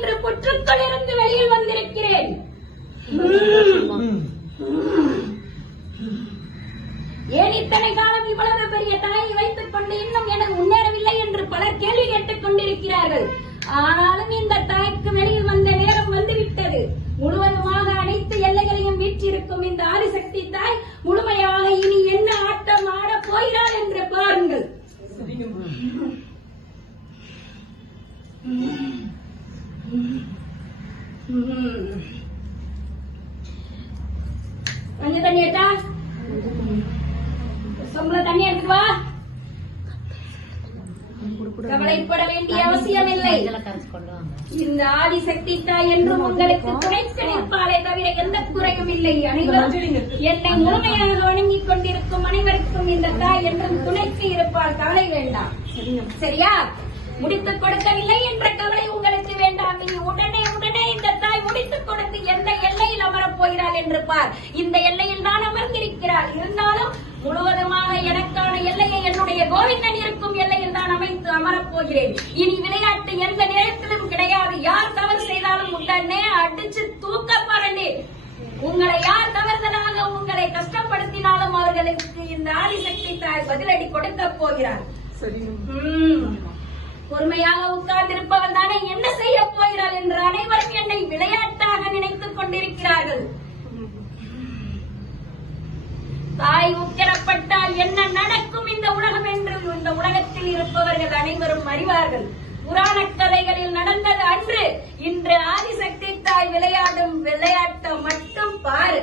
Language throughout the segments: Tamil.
இன்று புற்றுக்குள் இருந்து வெளியில் வந்திருக்கிறேன். ஏன் இத்தனை காலம் இவ்வளவு பெரிய தாயை வைத்துக் கொண்டு இன்னும் எனக்கு முன்னேறவில்லை என்று பலர் கேள்வி கேட்டுக் கொண்டிருக்கிறார்கள். ஆனாலும் இந்த தாய்க்கு வெளியில் வந்த நேரம் வந்துவிட்டது. முழுவதுமாக அனைத்து எல்லைகளையும் வீற்றிருக்கும் இந்த ஆதிசக்தி தாய் முழுமையாக இனி என்ன ஆட்டம் ஆட போகிறாள் என்று பாருங்கள். கொஞ்சம் தண்ணி எடுத்தா சொம்பள தண்ணி எடுத்துட்டு வா. கவலைப்பட வேண்டிய அவசியம் இல்லை. இந்த ஆதிசக்தி தாய் என்றும் உங்களுக்கு துணைக்கு நிற்பாலே தவிர எந்த குறையும் இல்லை. அனைவரும் என்னை முழுமையாக வணங்கிக் கொண்டிருக்கும் அனைவருக்கும் இந்த தாய் என்றும் துணைக்கு இருப்பால் கவலை வேண்டாம். சரியா? முடித்துக் கொடுக்கவில்லை என்ற கவலை உங்களுக்கு வேண்டாம். நீ உடனே இந்த தாய் முடித்துக் கொடுத்து எந்த எல்லையில் அமரப் போகிறாள் என்று பார். இந்த எல்லையில் தான் அமர்ந்திருக்கிறாள். இருந்தாலும் முழுவதுமாக எனக்கான எல்லையை என்னுடைய கோவிந்தன் இருக்கும் எல்லையில் தான் அமைத்து அமரப் போகிறேன். இனி விளையாட்டு எந்த நேரத்திலும் கிடையாது. யார் தவறு செய்தாலும் உடனே அடிச்சு தூக்க பாருங்க. உங்களை யார் தவறுதலாக உங்களை கஷ்டப்படுத்தினாலும் அவர்களுக்கு இந்த ஆதிசக்தி தாய் பதிலடி கொடுக்க போகிறார். பொறுமையாக உட்கார்ந்திருப்பவன் தானே என்ன செய்ய போகிறாள் என்று அனைவரும் என்னை விளையாட்டாக நினைத்துக் கொண்டிருக்கிறார்கள். தாய் உக்கிரப்பட்டால் என்ன நடக்கும் இந்த உலகம் என்று இந்த உலகத்தில் இருப்பவர்கள் அனைவரும் அறிவார்கள். புராண கதைகளில் நடந்தது அன்று. இன்று ஆதிசக்தி தாய் விளையாடும் விளையாட்டை மட்டும் பாரு.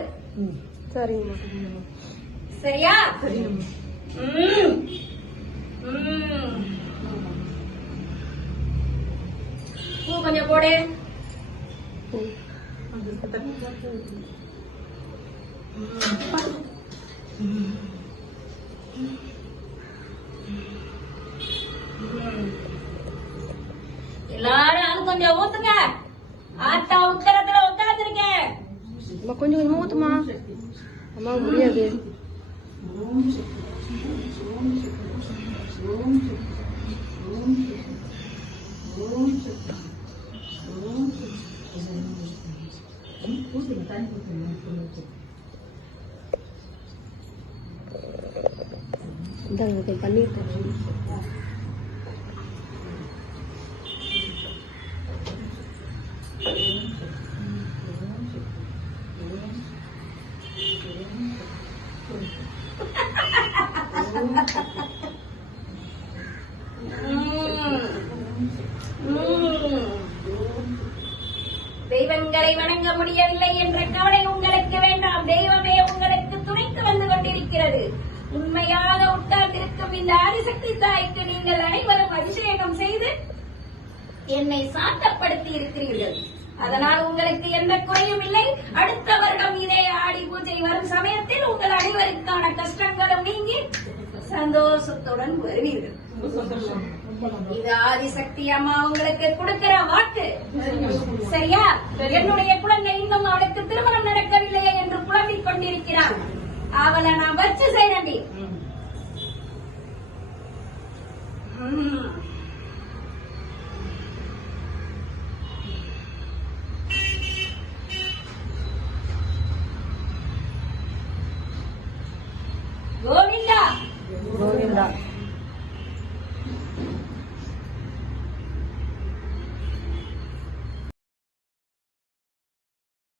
சரியா? பூ கொஞ்சம் போடு. எல்லாரும் அது கொஞ்சம் ஊத்துங்க. ஆத்தா உத்தரத்துல உட்காந்துருக்கேன். கொஞ்சம் கொஞ்சமா ஊத்துமா. அம்மா முடியாது. தண்ணி தெய்வங்களை வணங்க முடியவில்லை என்ற கவலை உங்களுக்கு வேண்டாம். தெய்வமே உங்களுக்கு துணைக்கு வந்து கொண்டிருக்கிறது. உண்மையாக உட்கார்ந்திருக்கும் இந்த ஆதிசக்தி தாய்க்கு நீங்கள் அனைவரும் அபிஷேகம் செய்து என்னை சாந்தப்படுத்தி இருக்கிறீர்கள். அதனால் உங்களுக்கு எந்த குறையும் இல்லை. அடுத்த வருடம் இதே ஆடி பூஜை வரும் சமயத்தில் உங்கள் அனைவருக்கான கஷ்டங்களும் நீங்கி சந்தோஷத்துடன் வருவீர்கள். இது ஆதிசக்தி அம்மா உங்களுக்கு கொடுக்கிற வாக்கு. சரியா? என்னுடைய குழந்தை இன்னும் அவளுக்கு திருமணம் நடக்கவில்லையே என்று புலம்பிக் கொண்டிருக்கிறார். அவளை நான் வச்சு செய்யண்டி.